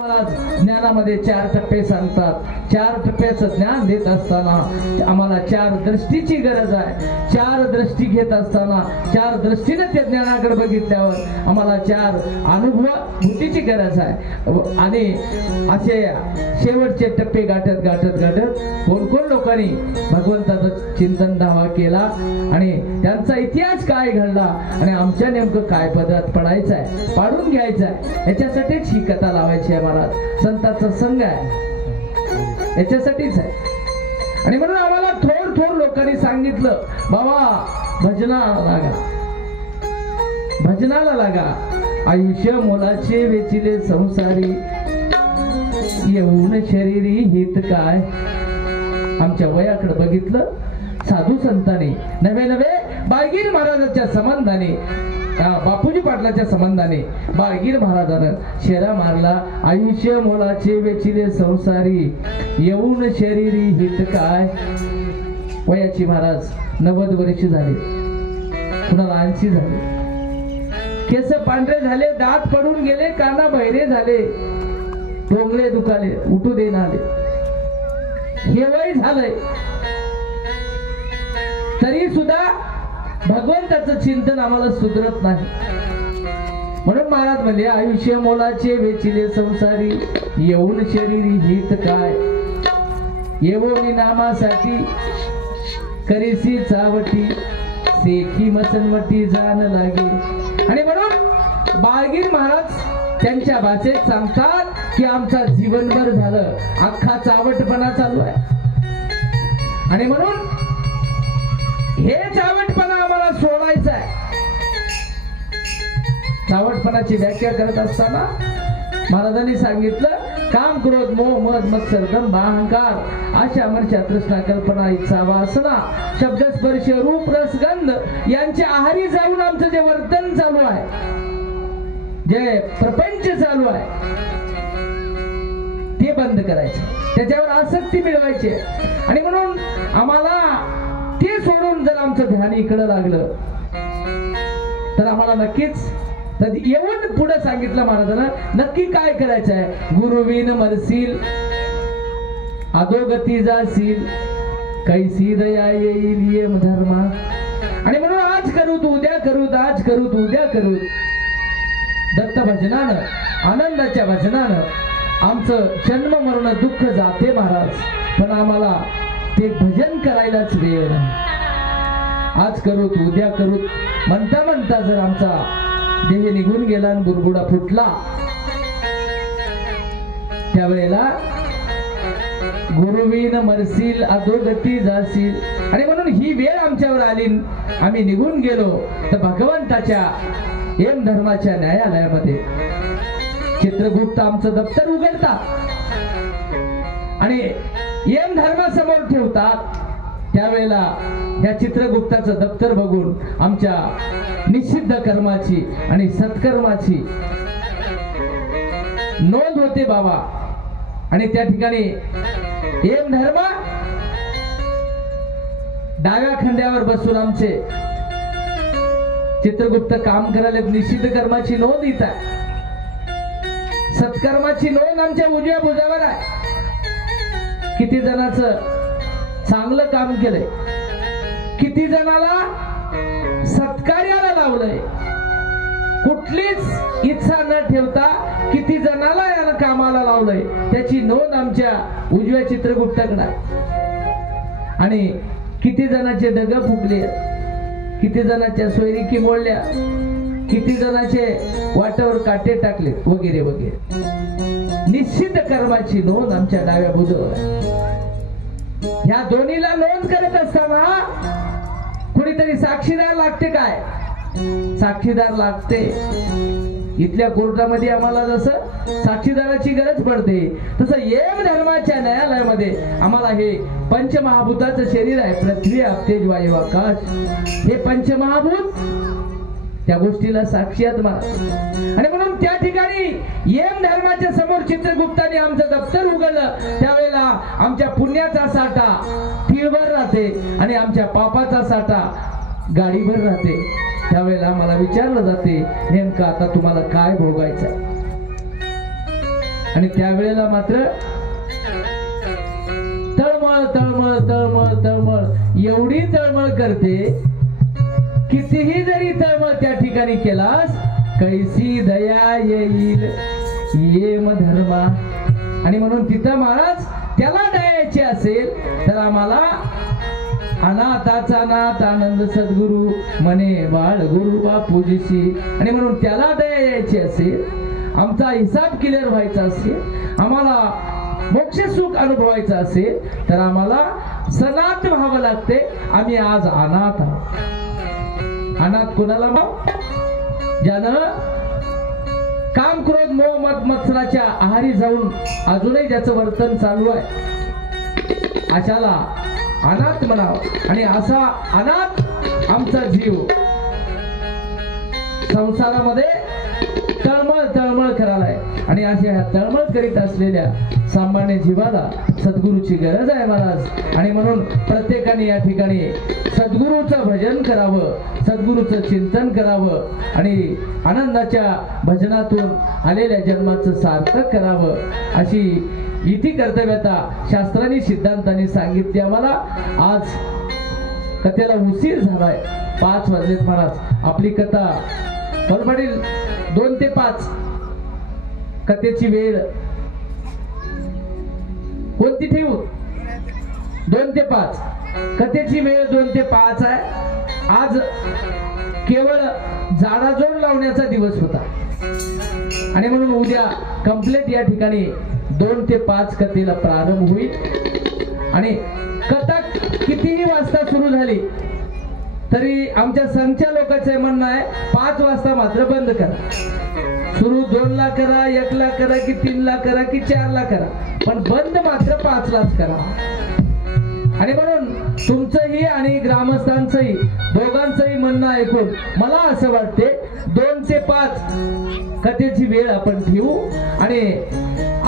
ज्ञानामध्ये 4 टप्पे सांगतात. 4 टप्प्याचं ज्ञान देत असताना आम्हाला 4 दृष्टीची गरज आहे. 4 दृष्टी घेत असताना 4 दृष्टीने त्या ज्ञानाकडे बघितल्यावर आम्हाला 4 अनुभूतीची गरज आहे. आणि असे शेवटचे टप्पे गाठत गाठत गाठत कोण लोकांनी भगवंताचं चिंतन धावा केला आणि त्यांचा इतिहास काय घडला आणि आमच्या नेमकं काय पदरात पडायचं आहे, पाडून घ्यायचं आहे, याच्यासाठीच ही कथा लावायची आहे. महाराज संतांचा संघ आहे, याच्यासाठीच आहे. आणि म्हणून आम्हाला थोर लोकांनी सांगितलं, बाबा भजनाला लागा, आयुष्य मोलाचे वेचिले संसारी, येऊन शरीरी हित काय. आमच्या वयाकडे बघितलं साधू संतांनी नवे बाळगीर महाराजांच्या संबंधाने, बापूजी पाटलाच्या संबंधाने बाळगीर महाराजानं शेरा मारला. आयुष्य मोलाचे वेचिले संसारी, येऊन शरीरी हित काय. वयाची महाराज 90 वर्ष झाले, कुणाला 80 झाले, केस पांढरे झाले, दात पडून गेले, काना बहिरे झाले, टोंगळे दुखाले, उठू देना आले. हे वय झालंय तरी सुद्धा भगवंताचं चिंतन आम्हाला सुधरत नाही. म्हणून महाराज म्हणले, आयुष्य मोलाचे वेचिले संसारी, येऊन शरीरी हित काय. येवोनी नामासाठी करीसी चावटी, सेखी मसनवटी जाण लागे. आणि म्हणून बाळगीर महाराज त्यांच्या भाषेत सांगतात की आमचा जीवनभर झालं अख्खा चावटपणा चालू आहे. आणि म्हणून हे चावटपणा आम्हाला सोडायचं आहे. चावटपणाची व्याख्या करत असताना महाराजांनी सांगितलं, काम क्रोध मोह मद मत्सर दंभ अहंकार आशा मर्षा तृष्णा कल्पना इच्छा वासना शब्द स्पर्श रूप रस गंध यांच्या आहारी जाऊन आमचं जे वर्तन चालू आहे, जे प्रपंच चालू आहे, ते बंद करायचं, त्याच्यावर आसक्ती मिळवायची. आणि म्हणून आम्हाला ते सोडून जर आमचं ध्यान इकडं लागलं तर आम्हाला नक्कीच येऊन पुढे सांगितलं महाराजांना नक्की काय करायचं आहे. गुरुविन मरसील, अधोगती जाशील, कैसी दया येईल येम धर्मा. आणि म्हणून आज करू तू उद्या करू, आज करू तू उद्या करू. दत्त भजनानं, आनंदाच्या भजनानं आमचं जन्म मरण दुःख जाते महाराज. पण आम्हाला ते भजन करायलाच वेळ नाही. आज करू तू उद्या करू म्हणता म्हणता जर आमचा देह निघून गेला आणि बुरबुडा फुटला, त्यावेळेला गुरुवीन मरसील, अधोगती जाशील. आणि म्हणून ही वेळ आमच्यावर आली, आम्ही निघून गेलो तर भगवंताच्या यम धर्माच्या न्यायालयामध्ये चित्रगुप्त आमचं दप्तर उघडतात आणि यम धर्मासमोर ठेवतात. त्यावेळेला या चित्रगुप्ताचं दप्तर बघून आमच्या निषिद्ध कर्माची आणि सत्कर्माची नोंद होते बाबा. आणि त्या ठिकाणी यम धर्म डाव्या खांद्यावर बसून आमचे चित्रगुप्त काम करायला. निषिद्ध कर्माची नोंद येत आहे, सत्कर्माची नोंद आमच्या उजव्या भुजावर आहे. किती जणांचं चांगलं काम केलंय, किती जणाला सत्कार्याला लावलंय, कुठलीच इच्छा न ठेवता किती जणाला यानं कामाला लावलंय, त्याची नोंद आमच्या उजव्या चित्रगुप्ताकडे आहे. आणि किती जणांचे डग फुटले, किती जणांच्या सोयरिकी मोडल्या, किती जणांचे वाटावर काटे टाकले वगैरे वगैरे. निश्चित कर्माची नोंद आमच्या डाव्या भुजावर. ह्या दोन्हीला नोंद करत असताना कुणीतरी साक्षीदार लागते. काय साक्षीदार लागते? इथल्या कोर्टामध्ये आम्हाला जसं साक्षीदाराची गरज पडते तसं यम धर्माच्या न्यायालयामध्ये आम्हाला हे पंचमहाभूताचं शरीर आहे, पृथ्वी आप तेज वायू आकाश, हे पंचमहाभूत त्या गोष्टीला साक्षी आहेत महाराज. आणि म्हणून त्या ठिकाणी यम धर्माच्या समोर चित्रगुप्ताने आमचं दप्तर उघडलं. त्यावेळेला आमच्या पुण्याचा साठा तीळभर राहते आणि आमच्या पापाचा साठा गाडीभर राहते. त्यावेळेला मला विचारलं जाते, नेमकं आता तुम्हाला काय भोगायचं. आणि त्यावेळेला मात्र तळमळ तळमळ तळमळ तळमळ एवढी तळमळ करते, कितीही जरी तळमळ त्या ठिकाणी केलास, कैसी दया येईल येम धर्मा. आणि म्हणून तिथं महाराज त्याला द्यायचे असेल तर आम्हाला अनाथाचा नाथ आनंद सद्गुरु म्हणे बाळ गुरु बापूजीशी. आणि म्हणून त्याला दया यायची असेल, आमचा हिसाब क्लिअर व्हायचा असेल, आम्हाला मोक्ष सुख अनुभवायचं असेल तर आम्हाला सनात व्हावं लागते. आम्ही आज अनाथ आहोत. अनाथ कोणाला ज्यानं काम क्रोध मोह मत मत्सराच्या आहारी जाऊन अजूनही ज्याचं वर्तन चालू आहे, अशाला अनाथ म्हणावं. आणि असा अनाथ आमचा जीव संसारामध्ये तळमळ तळमळ करायलाय. आणि अशा ह्या तळमळ करीत असलेल्या सामान्य जीवाला सद्गुरूची गरज आहे महाराज. आणि म्हणून प्रत्येकाने या ठिकाणी सद्गुरूचं भजन करावं, सद्गुरूचं चिंतन करावं आणि आनंदाच्या भजनातून आलेल्या जन्माचं सार्थक करावं, अशी इति कर्तव्यता शास्त्रांनी सिद्धांतांनी सांगितली आम्हाला. आज कथेला उशीर झालाय, 5 वाजलेत महाराज. आपली कथा बरोबरील 2 ते 5 कथेची वेळ कोणती ठेवू? 2 ते 5 कथेची वेळ 2 ते 5 आहे. आज केवळ जाडाजोड लावण्याचा दिवस होता आणि म्हणून उद्या कंप्लीट या ठिकाणी 2 ते 5 कथेला प्रारंभ होईल. आणि कथा कितीही वाजता सुरू झाली तरी आमच्या संघच्या लोकांचं म्हणणं आहे 5 वाजता मात्र बंद करा. सुरू 2 ला करा, 1 ला करा की 3 ला करा की 4 ला करा, पण बंद मात्र 5 लाच करा. आणि म्हणून तुमचंही आणि ग्रामस्थांचंही दोघांचंही म्हणणं ऐकून मला असं वाटते 2 ते 5 कथेची वेळ आपण ठेवू. आणि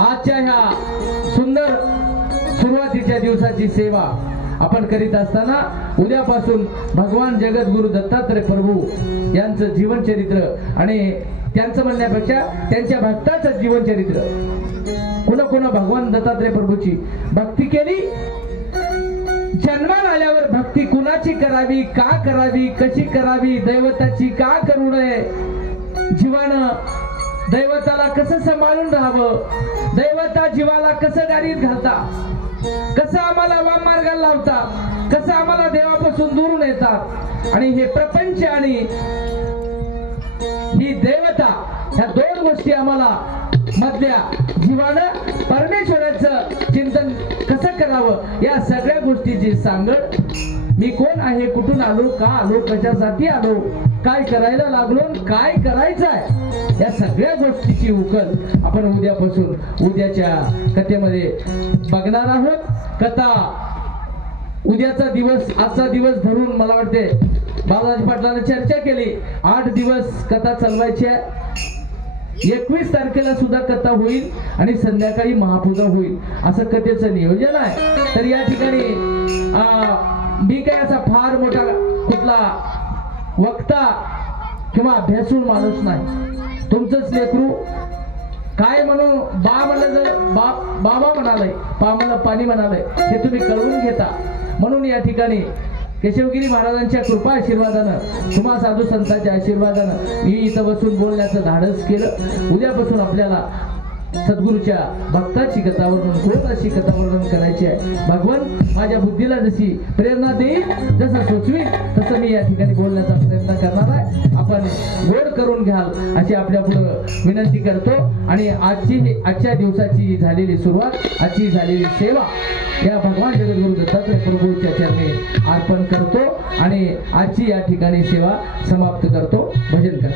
आजच्या ह्या सुंदर सुरुवातीच्या दिवसाची सेवा आपण करीत असताना उद्यापासून भगवान जगद्गुरु दत्तात्रय प्रभू यांचं जीवनचरित्र आणि त्यांचं म्हणण्यापेक्षा त्यांच्या भक्ताचं जीवनचरित्र, कोणा भगवान दत्तात्रय प्रभूची भक्ती केली, जन्माला आल्यावर भक्ती कुणाची करावी, का करावी, कशी करावी, दैवताची का करू नये, जीवानं दैवताला कसं सांभाळून राहावं, दैवता जीवाला कसं गाडीत घालता, कसं आम्हाला वाम मार्गाला लावता, कसं आम्हाला देवापासून दूर नेतात. आणि हे प्रपंच आणि ही देवता, ह्या 2 गोष्टी आम्हाला मधल्या जीवानं परमेश्वराचं चिंतन कसं करावं, या सगळ्या गोष्टीची सांगड मी कोण आहे, कुठून आलो, का आलो, कशासाठी आलो, काय करायला लागलो, काय करायचं आहे, या सगळ्या गोष्टीची उकल आपण उद्यापासून उद्याच्या कथेमध्ये बघणार आहोत. कथा उद्याचा दिवस, आजचा दिवस धरून मला वाटते बालाजी पाटलांनी चर्चा केली, 8 दिवस कथा चालवायची आहे. 21 तारखेला सुद्धा कथा होईल आणि संध्याकाळी महापूजा होईल, असं कथेचं नियोजन आहे. तर या ठिकाणी मी काय असा फार मोठा कुठला वक्ता किंवा अभ्यासू माणूस नाही. तुमचंच लेकरू काय म्हणू, बा म्हणलं बाबा म्हणालय, पा म्हणलं पाणी म्हणालय, हे तुम्ही कळवून घेता. म्हणून या ठिकाणी केशवगिरी महाराजांच्या कृपा आशीर्वादानं, तुम्हा साधू संतांच्या आशीर्वादानं मी इथं बसून बोलण्याचं धाडस केलं. उद्यापासून आपल्याला सद्गुरूच्या भक्ताची कथा वर्णन, कोण अशी कथा वर्णन करायची आहे. भगवान माझ्या बुद्धीला जशी प्रेरणा देईल, जसं सुचवी तसं मी या ठिकाणी बोलण्याचा प्रयत्न करणार आहे. आपण गोड करून घ्याल अशी आपल्या पुढे विनंती करतो. आणि आजच्या दिवसाची झालेली सुरुवात, आजची झालेली सेवा या भगवान जगद्गुरु दत्तात्रय प्रभूच्या चरणी अर्पण करतो आणि आजची या ठिकाणी सेवा समाप्त करतो. भजन कर.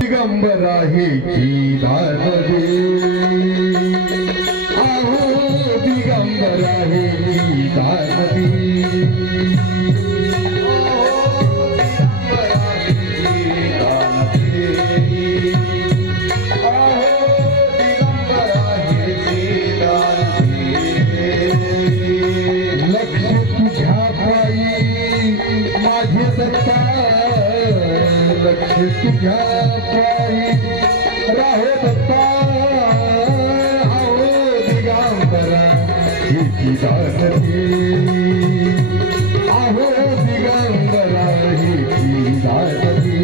दिगंबरा हेची दानवी, आहो दिगंबरा हेची दानवी, लक्ष तुझ्या पायी माझे दत्ता लक्ष तुझ्या पायी राहो दत्ता आहो दिगंबरा हिची दानवी आहो दिगंबरा हिची दानवी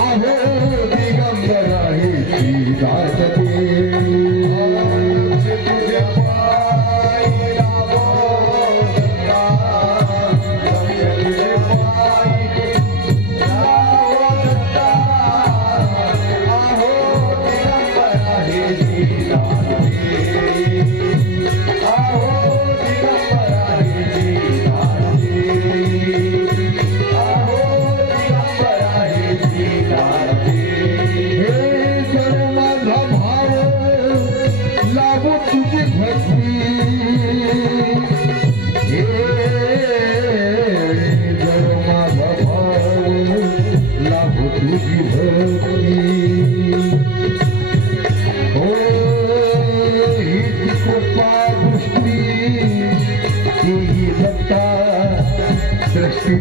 आहो दिगंबरा हिची दानवी दृष्टी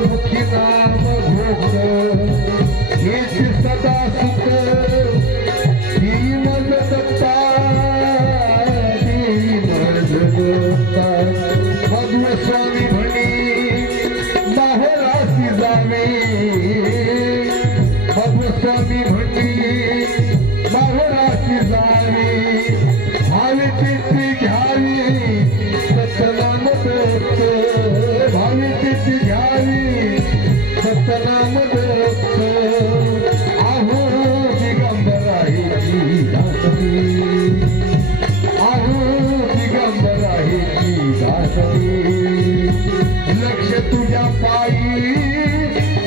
मुखी नाम घोष हेच सदा सुख ती मज दत्ता ती मज दत्ता मधु स्वामी म्हणी माहेरासी जावे मधु स्वामी म्हणी माहेरासी जावे भावे तीर्थी घ्यावी सत्सनाम दत्त भावी तीर्थी घ्यावी सत्सनाम दत्त आहो दिगंबरा हिची दानवी आहो दिगंबरा हिची दानवी लक्ष तुझ्या पायी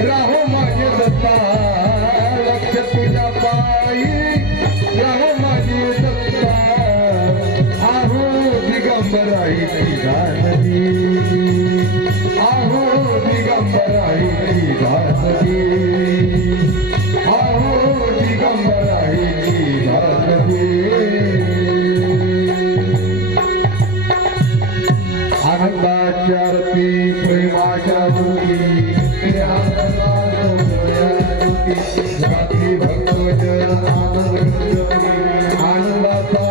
राहो माझे दत्ता लक्ष तुझ्या पायी राहो माझे दत्ता आहो दिगंबरा हिची दानवी आहो दिगंबरा हिची दानवी आहो दिगंबरा हिची दानवी आनंदाच्या रती प्रेमाच्या दूती भक्ती भक्तजन आनंदाचा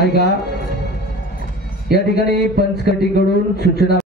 ऐका या ठिकाणी पंचकटीकडून सूचना